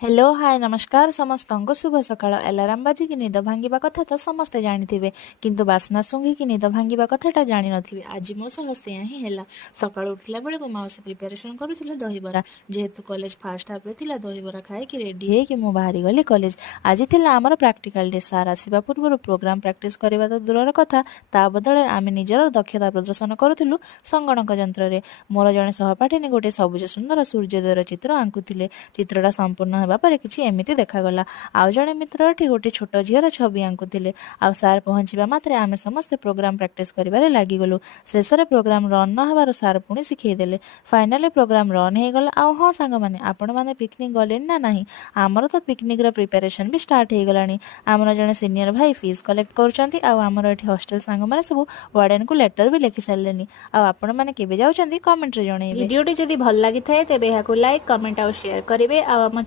Hello hi नमस्कार समस्तଙ୍କୁ शुभ सकाळ alarm बाजिकी निद भांगिबा कथा तो समस्ते जानिथिबे किंतु बास्ना सुंघिकी निद भांगिबा कथाटा जानि नथिबे। आज मो सह सेया ही हैला। सकाळ उठिला बेले को माउसी प्रिपरेशन करूथिले दहीबरा जेहेतु कॉलेज फास्ट हाफ रे थिला दहीबरा खाए कि रेडी हे कि मो बाहरी गली कॉलेज। आज थिला हमर प्रैक्टिकल डे सार आसीबा पूर्व प्रोग्राम प्रैक्टिस करबा तो दूरर कथा ता बदल आमे निजर दक्षता प्रदर्शन करूथिलु संगणक यंत्र रे। मोर जने सहपाठिनी गोटे सबुज सुंदर सूर्योदयर चित्र आंकुथिले। चित्रटा संपूर्ण हेबा परे किछि एमिति देखागला। आउ जणे मित्रटी गोटे छोट झीर छवि आंकुथिले। आउ सार पहुँचवा मात्रे आमे समस्ते प्रोग्राम प्रैक्टिस करिबारे लागिगलु। शेषरे प्रोग्राम रन न हेबार सार पुणी शिखैदेले। फाइनाली प्रोग्राम रन हे गला। आउ हाँ सांग माने आपण माने पिकनिक गले ना नाही? आमर तो पिकनिक रो प्रिपरेशन भी स्टार्ट हे गलानी। आमर जणे सीनियर भाई फीस कलेक्ट करूचंती। आउ आमर एठी हॉस्टल सांग माने सब वार्डन को लेटर भी लिखि सारलेनी। आउ आपण माने केबे जाउचंती कमेंट रे जणैबे। वीडियोटी जदि भल लागि थाए तेबे एहाकु लाइक कमेंट आउ शेयर करिवे। आउ हम